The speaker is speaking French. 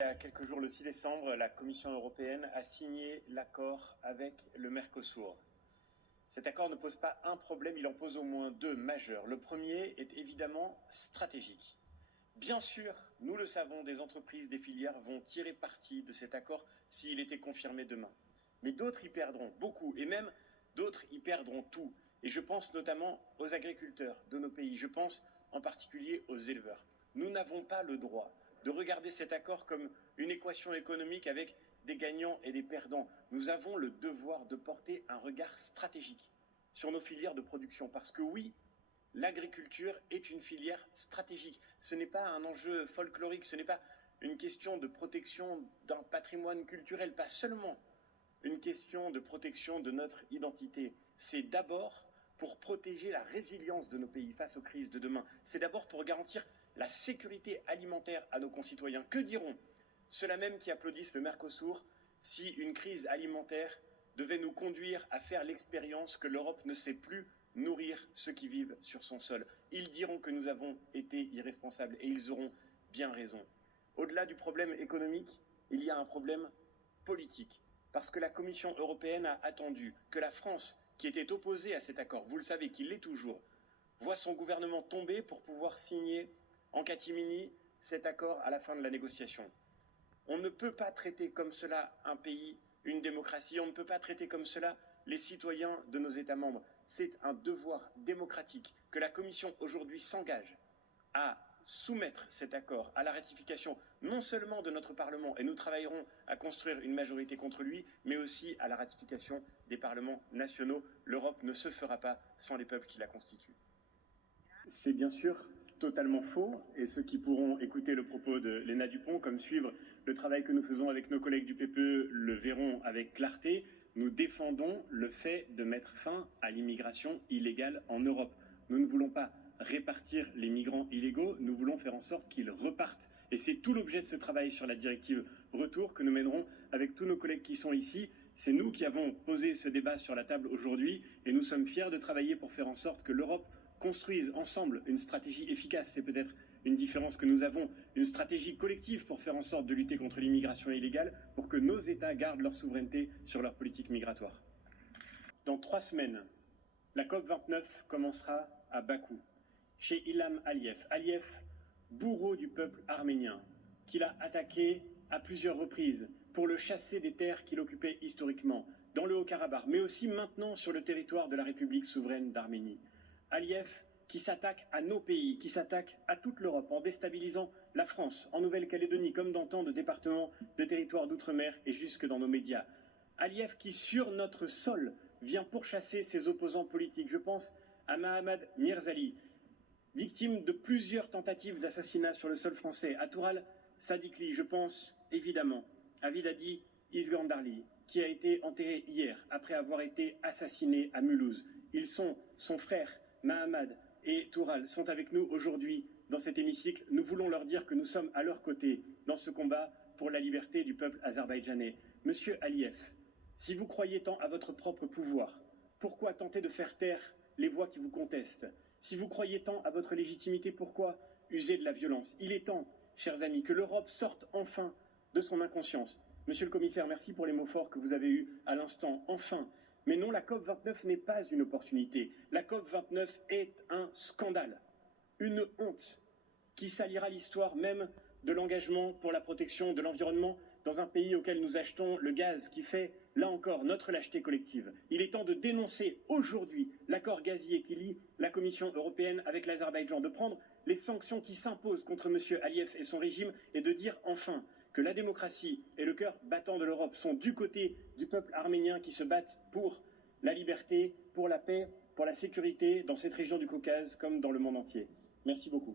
Il y a quelques jours, le 6 décembre, la Commission européenne a signé l'accord avec le Mercosur. Cet accord ne pose pas un problème, il en pose au moins deux majeurs. Le premier est évidemment stratégique. Bien sûr, nous le savons, des entreprises, des filières vont tirer parti de cet accord s'il était confirmé demain. Mais d'autres y perdront beaucoup, et même d'autres y perdront tout. Et je pense notamment aux agriculteurs de nos pays, je pense en particulier aux éleveurs. Nous n'avons pas le droit de regarder cet accord comme une équation économique avec des gagnants et des perdants. Nous avons le devoir de porter un regard stratégique sur nos filières de production, parce que oui, l'agriculture est une filière stratégique. Ce n'est pas un enjeu folklorique, ce n'est pas une question de protection d'un patrimoine culturel, pas seulement une question de protection de notre identité. C'est d'abord pour protéger la résilience de nos pays face aux crises de demain. C'est d'abord pour garantir la sécurité alimentaire à nos concitoyens. Que diront ceux-là même qui applaudissent le Mercosur si une crise alimentaire devait nous conduire à faire l'expérience que l'Europe ne sait plus nourrir ceux qui vivent sur son sol? Ils diront que nous avons été irresponsables et ils auront bien raison. Au-delà du problème économique, il y a un problème politique. Parce que la Commission européenne a attendu que la France, qui était opposée à cet accord, vous le savez qu'il l'est toujours, voit son gouvernement tomber pour pouvoir signer en catimini cet accord à la fin de la négociation. On ne peut pas traiter comme cela un pays, une démocratie, on ne peut pas traiter comme cela les citoyens de nos États membres. C'est un devoir démocratique que la Commission aujourd'hui s'engage à soumettre cet accord à la ratification non seulement de notre Parlement, et nous travaillerons à construire une majorité contre lui, mais aussi à la ratification des parlements nationaux. L'Europe ne se fera pas sans les peuples qui la constituent. C'est bien sûr totalement faux, et ceux qui pourront écouter le propos de Léna Dupont, comme suivre le travail que nous faisons avec nos collègues du PPE, le verront avec clarté. Nous défendons le fait de mettre fin à l'immigration illégale en Europe. Nous ne voulons pas répartir les migrants illégaux, nous voulons faire en sorte qu'ils repartent. Et c'est tout l'objet de ce travail sur la directive retour que nous mènerons avec tous nos collègues qui sont ici. C'est nous qui avons posé ce débat sur la table aujourd'hui et nous sommes fiers de travailler pour faire en sorte que l'Europe construise ensemble une stratégie efficace. C'est peut-être une différence que nous avons, une stratégie collective pour faire en sorte de lutter contre l'immigration illégale, pour que nos États gardent leur souveraineté sur leur politique migratoire. Dans 3 semaines, la COP29 commencera à Bakou, chez Ilham Aliyev. Aliyev, bourreau du peuple arménien, qu'il a attaqué à plusieurs reprises pour le chasser des terres qu'il occupait historiquement, dans le Haut-Karabakh, mais aussi maintenant sur le territoire de la République souveraine d'Arménie. Aliyev qui s'attaque à nos pays, qui s'attaque à toute l'Europe en déstabilisant la France, en Nouvelle-Calédonie, comme dans tant de départements, de territoires d'outre-mer et jusque dans nos médias. Aliyev qui, sur notre sol, vient pourchasser ses opposants politiques. Je pense à Mahamad Mirzali, victime de plusieurs tentatives d'assassinat sur le sol français, à Toural Sadikli. Je pense évidemment à Vidadi Izgandarli, qui a été enterré hier après avoir été assassiné à Mulhouse. Ils sont son frère, Mahamad et Toural sont avec nous aujourd'hui dans cet hémicycle. Nous voulons leur dire que nous sommes à leur côté dans ce combat pour la liberté du peuple azerbaïdjanais. Monsieur Aliyev, si vous croyez tant à votre propre pouvoir, pourquoi tenter de faire taire les voix qui vous contestent? Si vous croyez tant à votre légitimité, pourquoi user de la violence? Il est temps, chers amis, que l'Europe sorte enfin de son inconscience. Monsieur le commissaire, merci pour les mots forts que vous avez eus à l'instant. Enfin. Mais non, la COP29 n'est pas une opportunité. La COP29 est un scandale, une honte qui salira l'histoire même de l'engagement pour la protection de l'environnement dans un pays auquel nous achetons le gaz qui fait, là encore, notre lâcheté collective. Il est temps de dénoncer aujourd'hui l'accord gazier qui lie la Commission européenne avec l'Azerbaïdjan, de prendre les sanctions qui s'imposent contre M. Aliyev et son régime et de dire enfin que la démocratie et le cœur battant de l'Europe sont du côté du peuple arménien qui se battent pour la liberté, pour la paix, pour la sécurité dans cette région du Caucase comme dans le monde entier. Merci beaucoup.